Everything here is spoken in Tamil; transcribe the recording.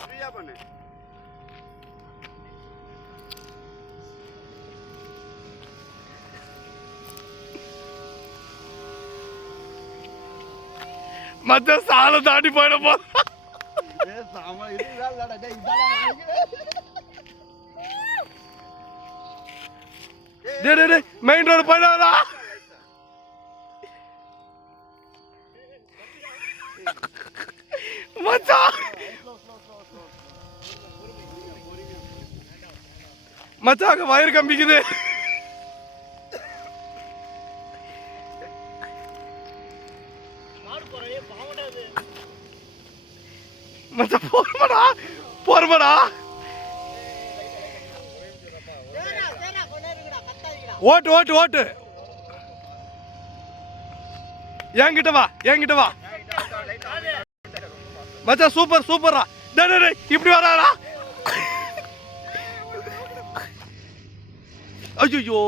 ஃப்ரீயா பண்ணு மச்சான் சாலை தாண்டி போயிட போ. மெயின் ரோடு போயிடாதா? மச்சான் மச்சாங்க வயிறு கம்பிக்குது. மச்சான் போறமாடா. ஓட்டு என்கிட்ட வா மச்சான். சூப்பரா. இப்படி வராடா. ஐயோ